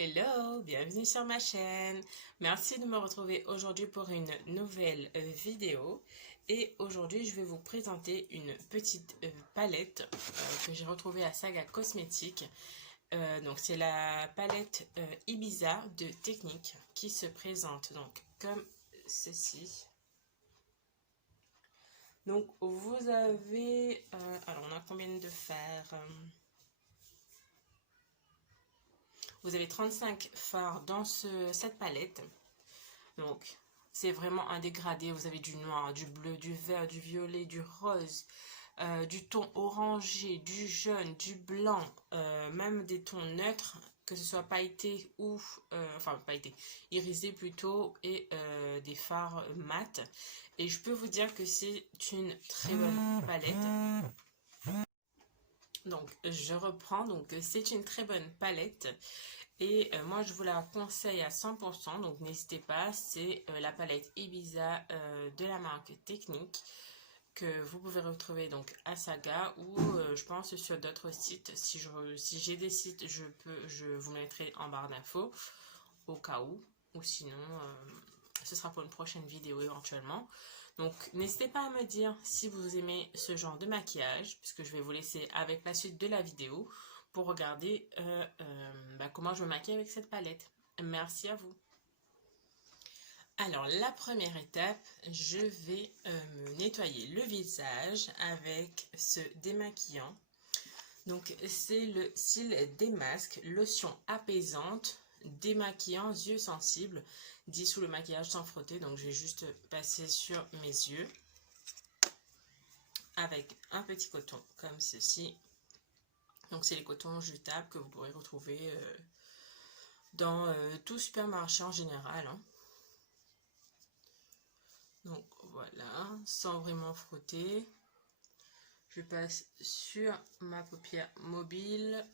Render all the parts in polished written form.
Hello, bienvenue sur ma chaîne. Merci de me retrouver aujourd'hui pour une nouvelle vidéo. Et aujourd'hui, je vais vous présenter une petite palette que j'ai retrouvée à Saga Cosmétiques. Donc, c'est la palette Ibiza de Technique qui se présente donc comme ceci. Donc, vous avez... alors, on a combien de fards? Vous avez 35 fards dans cette palette. Donc, c'est vraiment un dégradé. Vous avez du noir, du bleu, du vert, du violet, du rose, du ton orangé, du jaune, du blanc, même des tons neutres, que ce soit pailleté ou, enfin pailleté, irisé plutôt, et des fards mat. Et je peux vous dire que c'est une très bonne palette. Donc, je reprends. Donc, c'est une très bonne palette. Et moi, je vous la conseille à 100%. Donc, n'hésitez pas. C'est la palette Ibiza de la marque Technique que vous pouvez retrouver donc à Saga ou je pense sur d'autres sites. Si j'ai des sites, je vous mettrai en barre d'infos au cas où. Ou sinon, ce sera pour une prochaine vidéo éventuellement. Donc, n'hésitez pas à me dire si vous aimez ce genre de maquillage, puisque je vais vous laisser avec la suite de la vidéo pour regarder comment je me maquille avec cette palette. Merci à vous. Alors, la première étape, je vais me nettoyer le visage avec ce démaquillant. Donc, c'est le Cils Démasque, lotion apaisante, démaquillant, yeux sensibles, dissout le maquillage sans frotter. Donc, je vais juste passer sur mes yeux avec un petit coton comme ceci. Donc, c'est les cotons jetables que vous pourrez retrouver dans tout supermarché en général. Hein. Donc, voilà, sans vraiment frotter. Je passe sur ma paupière mobile,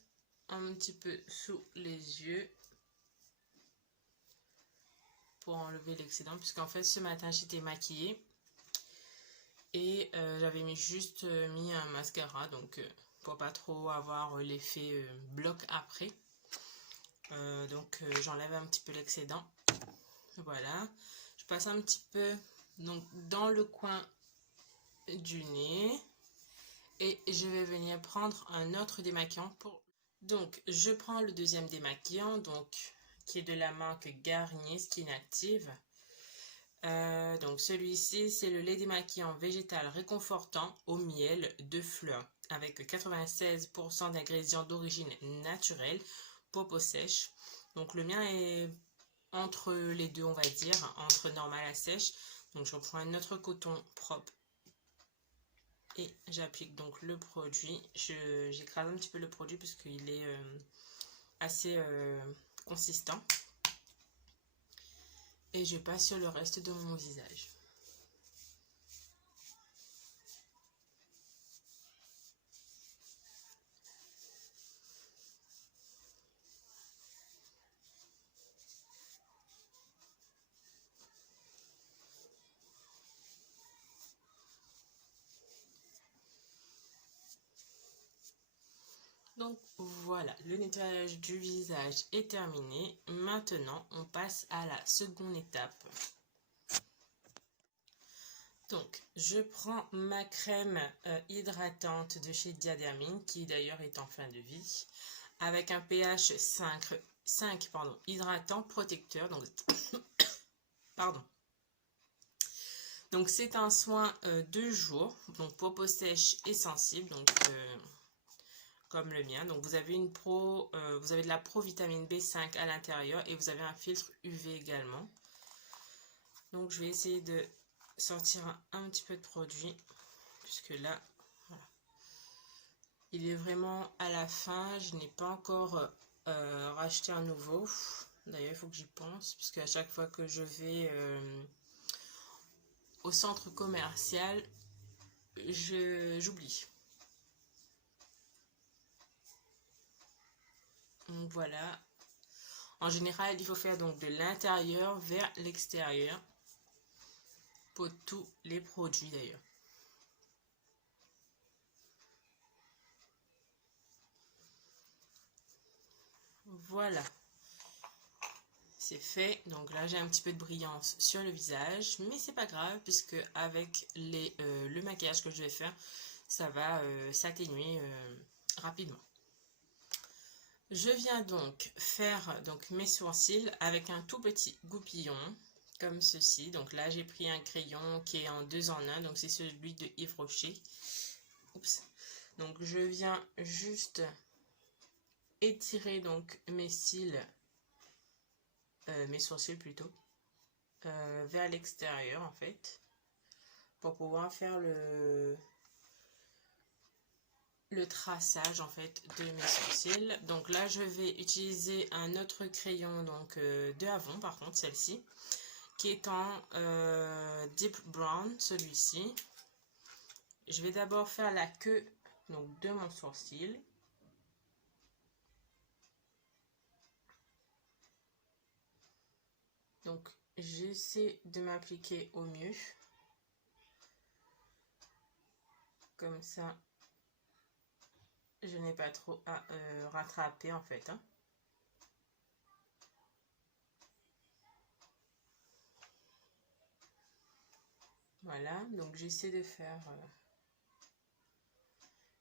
un petit peu sous les yeux pour enlever l'excédent, puisqu'en fait ce matin j'étais maquillée et j'avais mis un mascara, donc pour pas trop avoir l'effet bloc après. Donc j'enlève un petit peu l'excédent. Voilà, je passe un petit peu donc dans le coin du nez et je vais venir prendre un autre démaquillant pour... Donc je prends le deuxième démaquillant, donc qui est de la marque Garnier Skin Active. Donc celui-ci, c'est le lait démaquillant végétal réconfortant au miel de fleurs avec 96% d'ingrédients d'origine naturelle pour peau sèche. Donc le mien est entre les deux, on va dire, entre normal à sèche. Donc je reprends un autre coton propre et j'applique donc le produit. J'écrase un petit peu le produit puisqu'il est assez consistant. Et je passe sur le reste de mon visage. Donc voilà, le nettoyage du visage est terminé. Maintenant, on passe à la seconde étape. Donc, je prends ma crème hydratante de chez Diadamine, qui d'ailleurs est en fin de vie, avec un pH 5 hydratant protecteur. Donc, pardon. Donc, c'est un soin de jour, donc pour peau sèche et sensible, donc comme le mien. Donc, vous avez vous avez de la pro-vitamine B5 à l'intérieur et vous avez un filtre UV également. Donc, je vais essayer de sortir un petit peu de produit puisque là voilà. Il est vraiment à la fin. Je n'ai pas encore racheté un nouveau. D'ailleurs il faut que j'y pense puisque à chaque fois que je vais au centre commercial j'oublie. Donc voilà, en général il faut faire donc de l'intérieur vers l'extérieur pour tous les produits d'ailleurs. Voilà, c'est fait. Donc là, j'ai un petit peu de brillance sur le visage, mais c'est pas grave puisque avec le maquillage que je vais faire, ça va s'atténuer rapidement. Je viens donc faire mes sourcils avec un tout petit goupillon comme ceci. Donc là, j'ai pris un crayon qui est en 2 en 1, donc c'est celui de Yves Rocher. Oups. Donc je viens juste étirer donc mes cils, mes sourcils plutôt, vers l'extérieur en fait, pour pouvoir faire le traçage en fait de mes sourcils. Donc là je vais utiliser un autre crayon donc de Avon, par contre celle-ci qui est en deep brown, celui-ci. Je vais d'abord faire la queue donc de mon sourcil. Donc j'essaie de m'appliquer au mieux, comme ça je n'ai pas trop à rattraper en fait, hein. Voilà, donc j'essaie de faire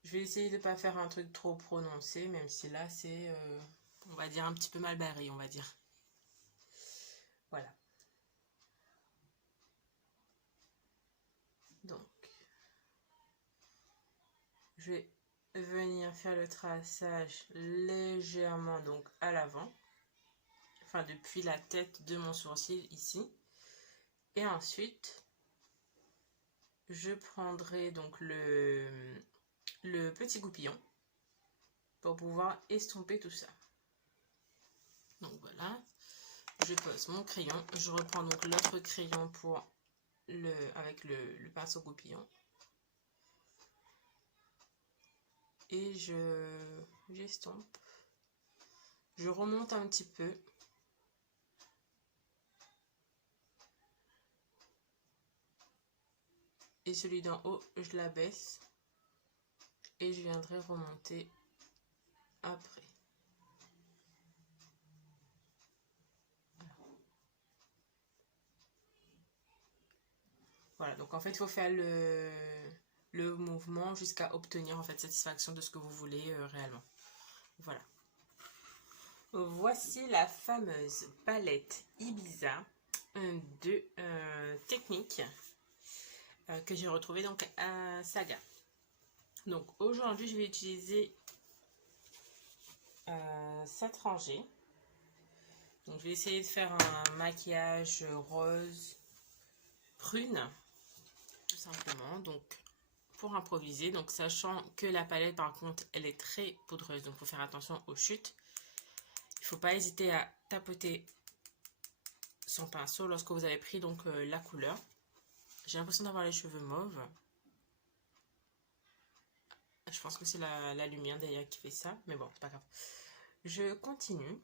je vais essayer de ne pas faire un truc trop prononcé, même si là c'est on va dire un petit peu mal barré, on va dire. Voilà. Donc je vais venir faire le traçage légèrement donc à l'avant, enfin depuis la tête de mon sourcil ici, et ensuite je prendrai donc le petit goupillon pour pouvoir estomper tout ça. Donc voilà, je pose mon crayon, je reprends donc l'autre crayon pour avec le pinceau goupillon et j'estompe. Je remonte un petit peu. Et celui d'en haut, je l'abaisse et je viendrai remonter après. Voilà, donc en fait, il faut faire le mouvement jusqu'à obtenir en fait satisfaction de ce que vous voulez réellement. Voilà. Voici la fameuse palette Ibiza de techniques que j'ai retrouvée donc à Saga. Donc aujourd'hui, je vais utiliser cette rangée. Donc je vais essayer de faire un maquillage rose prune, tout simplement, donc pour improviser. Donc sachant que la palette par contre elle est très poudreuse, donc il faut faire attention aux chutes. Il ne faut pas hésiter à tapoter son pinceau lorsque vous avez pris donc la couleur. J'ai l'impression d'avoir les cheveux mauves. Je pense que c'est la lumière d'ailleurs qui fait ça, mais bon, c'est pas grave. Je continue.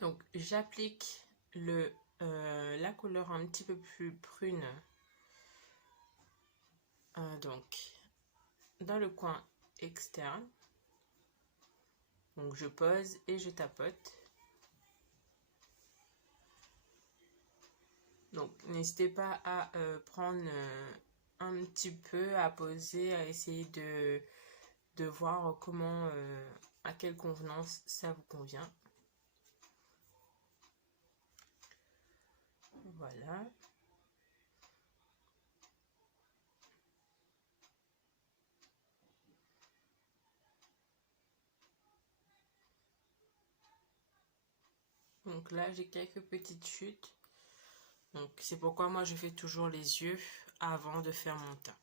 Donc j'applique la couleur un petit peu plus prune, donc dans le coin externe. Donc je pose et je tapote. Donc n'hésitez pas à prendre un petit peu, à poser, à essayer de voir comment, à quelle convenance ça vous convient. Voilà. Donc là, j'ai quelques petites chutes. Donc c'est pourquoi moi je fais toujours les yeux avant de faire mon teint.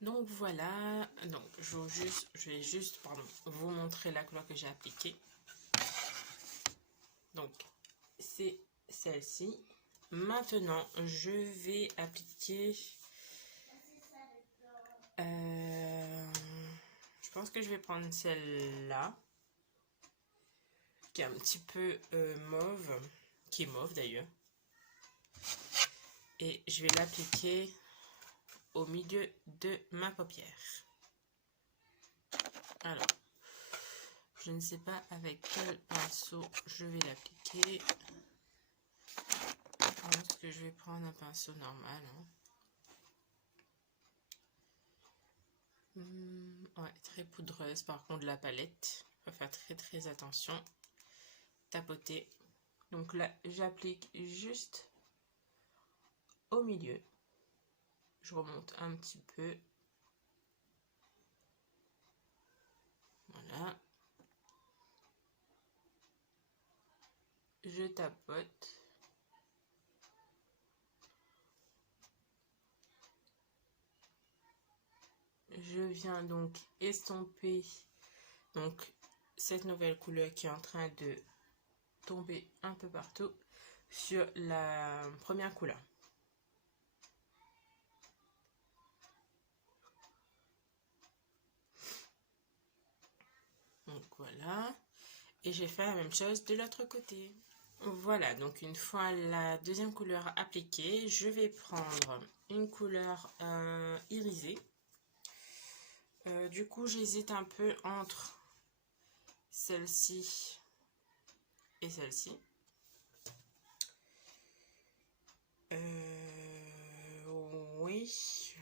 Donc voilà, donc je vais juste vous montrer la couleur que j'ai appliquée. Donc c'est celle-ci. Maintenant je vais appliquer, je pense que je vais prendre celle-là, qui est un petit peu mauve, qui est mauve d'ailleurs, et je vais l'appliquer au milieu de ma paupière. Alors, je ne sais pas avec quel pinceau je vais l'appliquer. Je pense que je vais prendre un pinceau normal. Ouais, très poudreuse par contre la palette. Il faut faire très attention. Tapoter. Donc là, j'applique juste au milieu. Je remonte un petit peu. Voilà. Je tapote. Je viens donc estomper donc cette nouvelle couleur qui est en train de tomber un peu partout sur la première couleur. Donc voilà. Et j'ai fait la même chose de l'autre côté. Voilà, donc une fois la deuxième couleur appliquée, je vais prendre une couleur irisée. Du coup, j'hésite un peu entre celle-ci et celle-ci. Oui,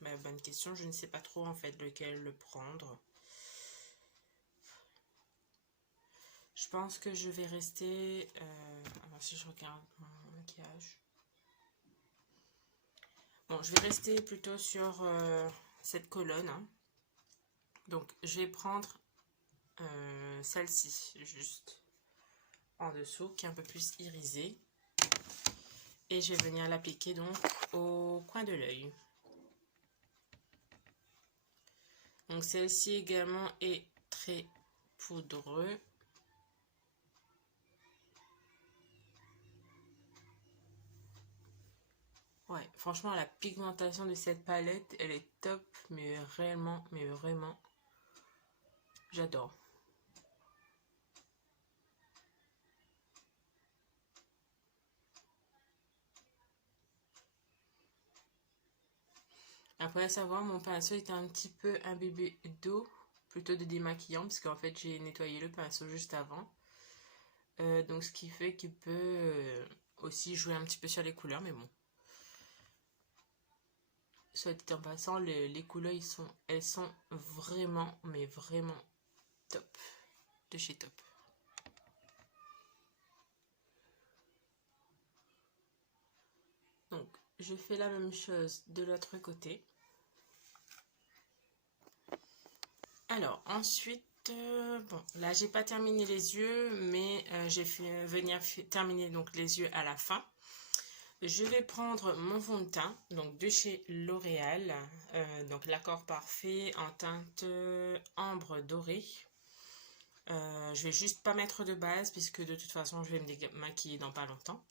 bah, bonne question. Je ne sais pas trop en fait lequel le prendre. Je pense que je vais rester... alors si je regarde mon maquillage... Bon, je vais rester plutôt sur cette colonne. Hein. Donc, je vais prendre celle-ci, juste en dessous, qui est un peu plus irisée. Et je vais venir l'appliquer donc au coin de l'œil. Donc, celle-ci également est très poudreux. Ouais, franchement, la pigmentation de cette palette, elle est top, mais réellement, mais vraiment, j'adore. Après à savoir, mon pinceau est un petit peu imbibé d'eau, plutôt de démaquillant, parce qu'en fait, j'ai nettoyé le pinceau juste avant. Donc, ce qui fait qu'il peut aussi jouer un petit peu sur les couleurs, mais bon. Soit dit en passant, les couleurs, elles sont vraiment, mais vraiment top. De chez Top. Donc, je fais la même chose de l'autre côté. Alors, ensuite, bon, là, j'ai pas terminé les yeux, mais j'ai fait venir terminer donc les yeux à la fin. Je vais prendre mon fond de teint, donc de chez L'Oréal, donc l'accord parfait en teinte ambre dorée. Je vais juste pas mettre de base puisque de toute façon je vais me démaquiller dans pas longtemps.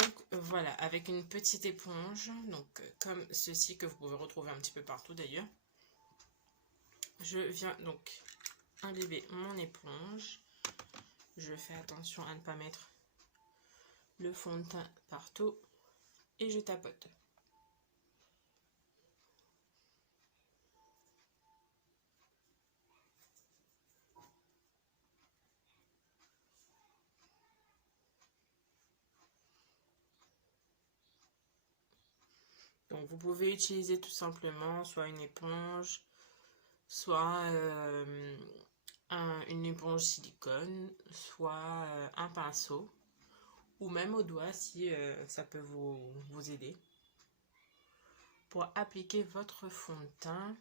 Donc voilà, avec une petite éponge, donc comme ceci que vous pouvez retrouver un petit peu partout d'ailleurs. Je viens donc imbiber mon éponge. Je fais attention à ne pas mettre le fond de teint partout et je tapote. Donc vous pouvez utiliser tout simplement soit une éponge, soit une éponge silicone, soit un pinceau, ou même au doigt si ça peut vous aider. Pour appliquer votre fond de teint,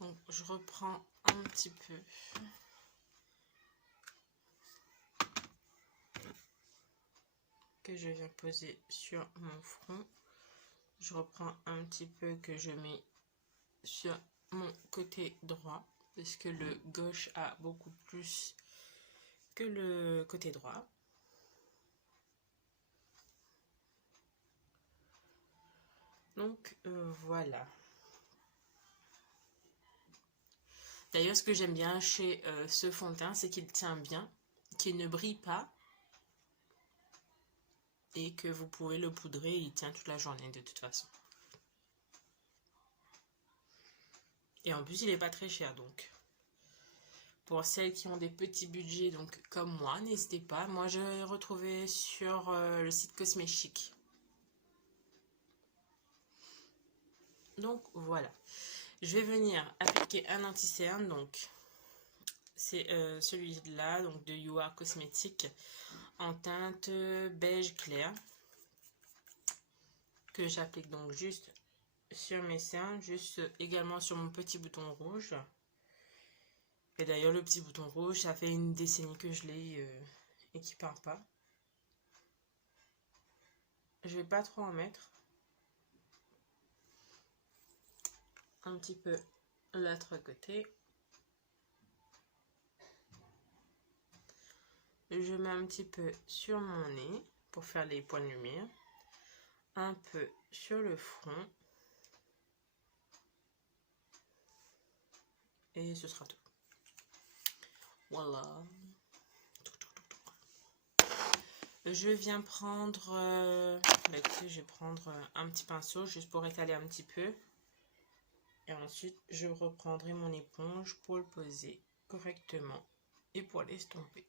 donc je reprends un petit peu. Que je viens poser sur mon front. Je reprends un petit peu que je mets sur mon côté droit. parce que le gauche a beaucoup plus que le côté droit. Donc voilà. D'ailleurs, ce que j'aime bien chez ce fond de teint, c'est qu'il tient bien, qu'il ne brille pas et que vous pouvez le poudrer, il tient toute la journée de toute façon. Et en plus, il n'est pas très cher donc. Pour celles qui ont des petits budgets, donc comme moi, n'hésitez pas. Moi, je l'ai retrouvé sur le site Cosméchique. Donc voilà. Je vais venir appliquer un anti-cerne. Donc c'est celui-là, donc de You Are Cosmétiques, en teinte beige clair, que j'applique donc juste sur mes cernes, juste également sur mon petit bouton rouge. Et d'ailleurs, le petit bouton rouge, ça fait une décennie que je l'ai et qui part pas. Je vais pas trop en mettre. Un petit peu l'autre côté. Je mets un petit peu sur mon nez pour faire les points de lumière. Un peu sur le front. Et ce sera tout. Voilà. Je viens prendre... écoutez, je vais prendre un petit pinceau juste pour étaler un petit peu. Et ensuite, je reprendrai mon éponge pour le poser correctement et pour l'estomper.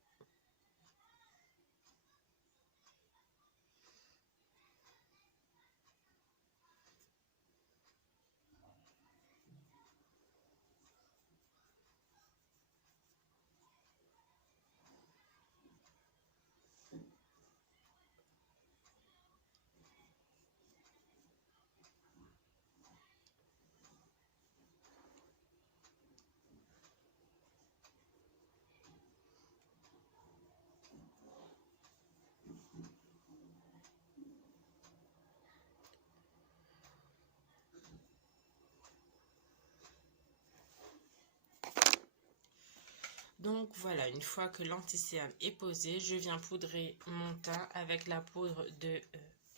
Donc voilà, une fois que l'anti-cerne est posé, je viens poudrer mon teint avec la poudre de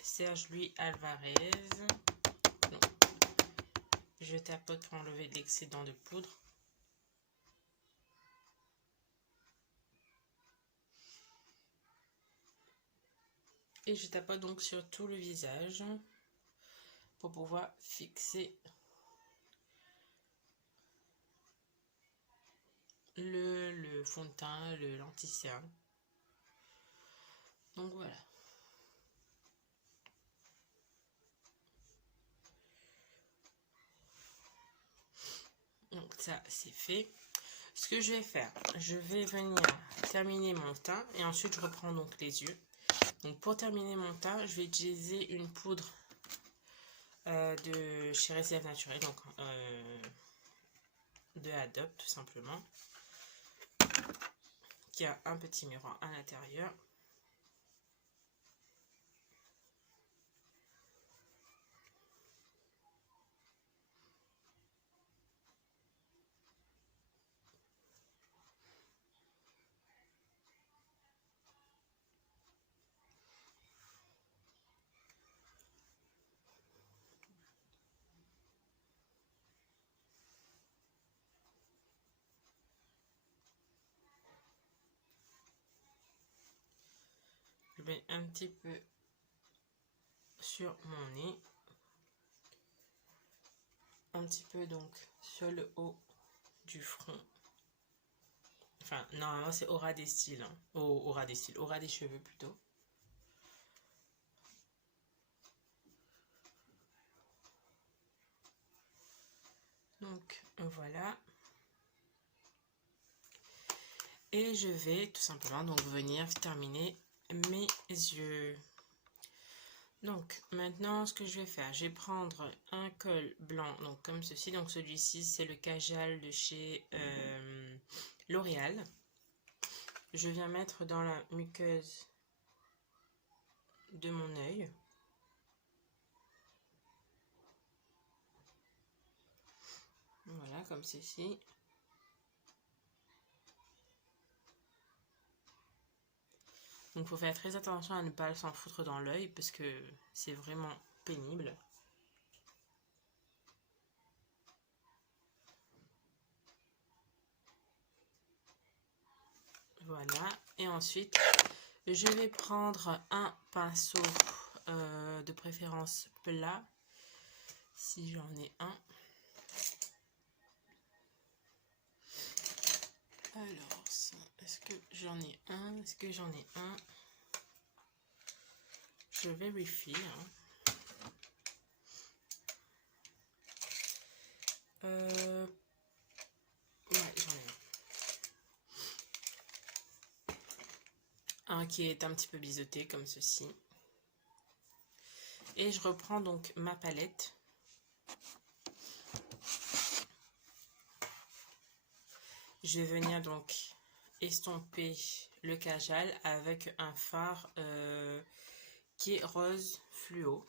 Serge Louis Alvarez. Donc, je tapote pour enlever l'excédent de poudre. Et je tapote donc sur tout le visage pour pouvoir fixer le fond de teint, l'anti-cerne. Donc voilà. Donc ça c'est fait. Ce que je vais faire, je vais venir terminer mon teint et ensuite je reprends donc les yeux. Donc pour terminer mon teint, je vais utiliser une poudre de chez Réserve Naturelle, donc de Adobe tout simplement, qui a un petit miroir à l'intérieur. Je mets un petit peu sur mon nez, un petit peu donc sur le haut du front. Enfin, normalement c'est au ras des cils, hein. Au ras des cils, au ras des cheveux plutôt. Donc voilà. Et je vais tout simplement donc venir terminer mes yeux. Donc maintenant ce que je vais faire, je vais prendre un col blanc donc comme ceci. Donc celui-ci c'est le Kajal de chez L'Oréal. Je viens mettre dans la muqueuse de mon œil. Voilà, comme ceci. Donc il faut faire très attention à ne pas s'en foutre dans l'œil parce que c'est vraiment pénible. Voilà. Et ensuite, je vais prendre un pinceau de préférence plat, si j'en ai un. Alors, est-ce que j'en ai un? Est-ce que j'en ai un? Je vérifie. Ouais, j'en ai un. Un qui est un petit peu biseauté, comme ceci. Et je reprends donc ma palette. Je vais venir donc estomper le kajal avec un fard qui est rose fluo.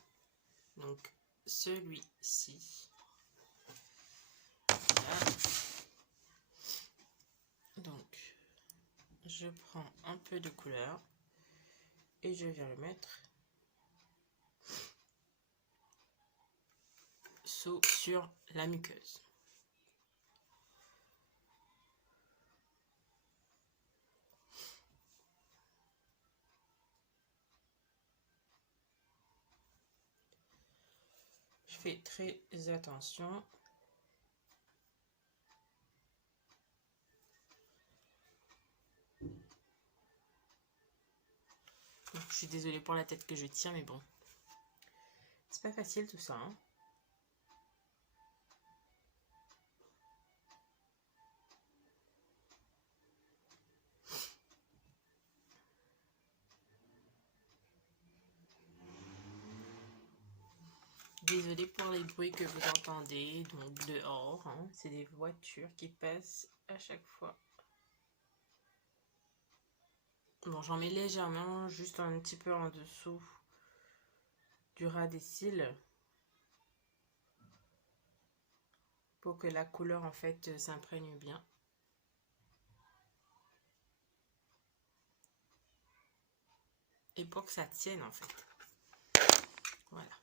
Donc celui-ci. Voilà. Donc je prends un peu de couleur et je viens le mettre sur la muqueuse. Je fais très attention. Je suis désolée pour la tête que je tiens, mais bon. C'est pas facile tout ça, hein. Désolée pour les bruits que vous entendez, donc dehors, hein. C'est des voitures qui passent à chaque fois. Bon, j'en mets légèrement, juste un petit peu en dessous du ras des cils. Pour que la couleur, en fait, s'imprègne bien. Et pour que ça tienne, en fait. Voilà.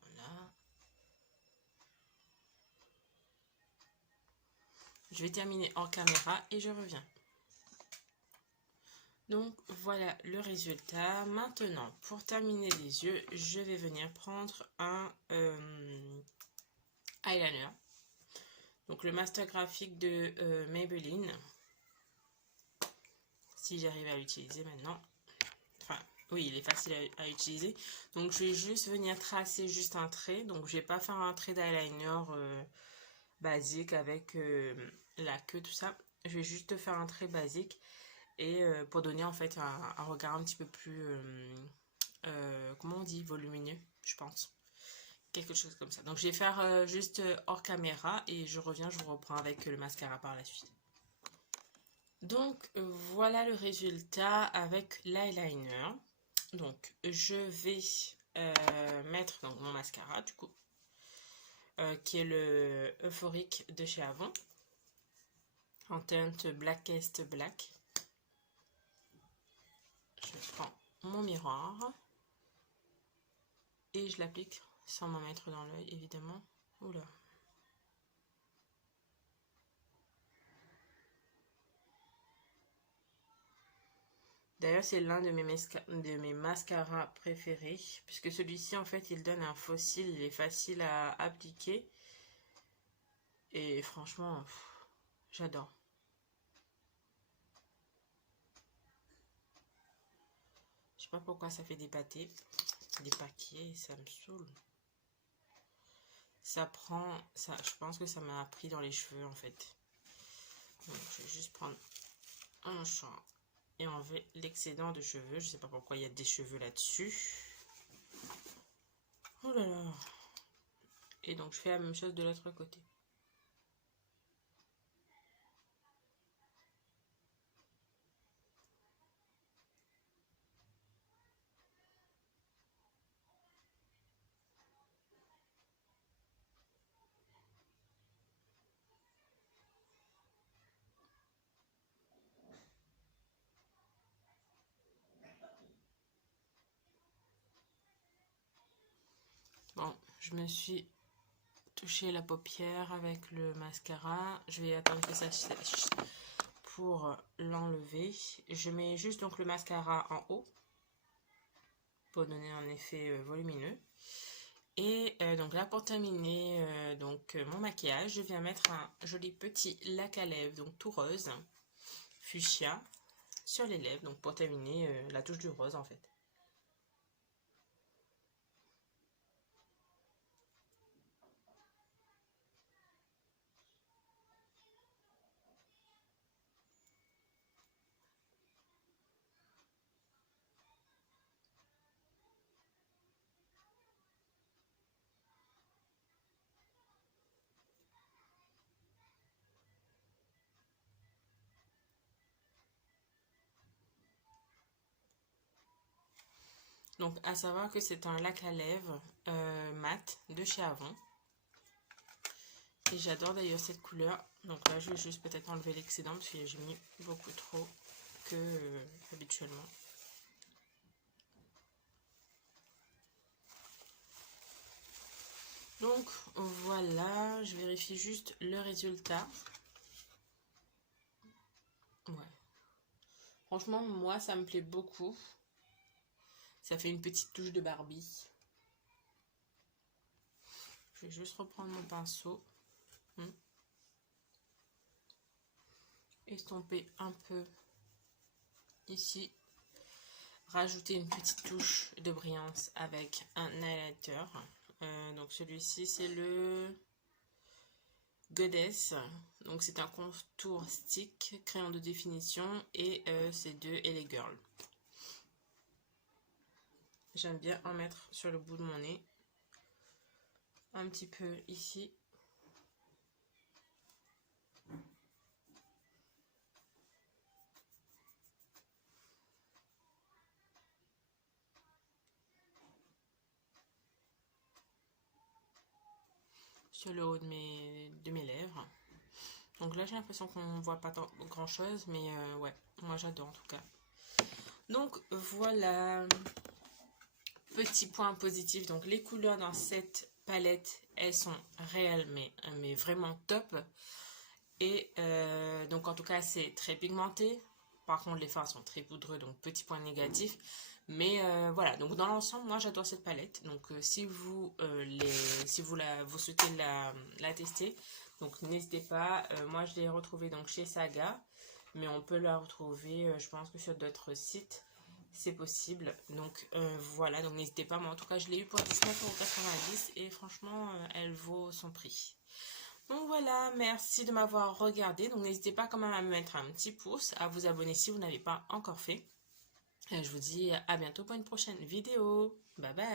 Voilà. Je vais terminer en caméra et je reviens. Donc voilà le résultat. Maintenant, pour terminer les yeux, je vais venir prendre un eyeliner. Donc le master graphique de Maybelline. Si j'arrive à l'utiliser maintenant. Enfin, oui, il est facile à utiliser. Donc je vais juste venir tracer juste un trait. Donc je vais pas faire un trait d'eyeliner basique avec la queue, tout ça. Je vais juste faire un trait basique. Et pour donner en fait un regard un petit peu plus, comment on dit, volumineux, je pense. Quelque chose comme ça. Donc je vais faire juste hors caméra et je reviens, je vous reprends avec le mascara par la suite. Donc voilà le résultat avec l'eyeliner. Donc je vais mettre donc, mon mascara du coup, qui est le Euphoric de chez Avon, en teinte Blackest Black. Je prends mon miroir et je l'applique sans m'en mettre dans l'œil, évidemment. Oula. D'ailleurs, c'est l'un de mes mascaras préférés, puisque celui-ci, en fait, il donne un fossile, il est facile à appliquer. Et franchement, j'adore. Je sais pas pourquoi ça fait des pâtés, des paquets, ça me saoule. Ça prend, ça, je pense que ça m'a pris dans les cheveux, en fait. Donc, je vais juste prendre un mouchoir et enlever l'excédent de cheveux. Je sais pas pourquoi il y a des cheveux là-dessus. Oh là là. Et donc je fais la même chose de l'autre côté. je me suis touché la paupière avec le mascara. Je vais attendre que ça sèche pour l'enlever. Je mets juste donc le mascara en haut pour donner un effet volumineux. Et donc là, pour terminer mon maquillage, je viens mettre un joli petit lac à lèvres, donc tout rose, fuchsia, sur les lèvres, donc pour terminer la touche du rose en fait. Donc à savoir que c'est un lac à lèvres mat de chez Avon. Et j'adore d'ailleurs cette couleur. Donc là je vais juste peut-être enlever l'excédent parce que j'ai mis beaucoup trop que habituellement. Donc voilà, je vérifie juste le résultat. Ouais. Franchement, moi ça me plaît beaucoup. Ça fait une petite touche de Barbie. Je vais juste reprendre mon pinceau. Estomper un peu ici. Rajouter une petite touche de brillance avec un highlighter. Donc celui-ci c'est le Goddess. Donc c'est un contour stick, crayon de définition et c'est de LA Girl. J'aime bien en mettre sur le bout de mon nez. Un petit peu ici. Sur le haut de mes lèvres. Donc là j'ai l'impression qu'on voit pas grand chose, mais ouais, moi j'adore en tout cas. Donc voilà, petit point positif, donc les couleurs dans cette palette, elles sont réelles mais vraiment top. Et donc en tout cas c'est très pigmenté, par contre les fards sont très poudreux, donc petit point négatif. Mais voilà, donc dans l'ensemble, moi j'adore cette palette. Donc si vous vous souhaitez la tester, donc n'hésitez pas. Moi je l'ai retrouvée donc chez Saga, mais on peut la retrouver, je pense que sur d'autres sites, c'est possible. Donc voilà, donc n'hésitez pas. Moi en tout cas je l'ai eu pour 19,90 € et franchement elle vaut son prix. Donc voilà, merci de m'avoir regardé. Donc n'hésitez pas quand même à me mettre un petit pouce, à vous abonner si vous n'avez pas encore fait. Et je vous dis à bientôt pour une prochaine vidéo. Bye bye.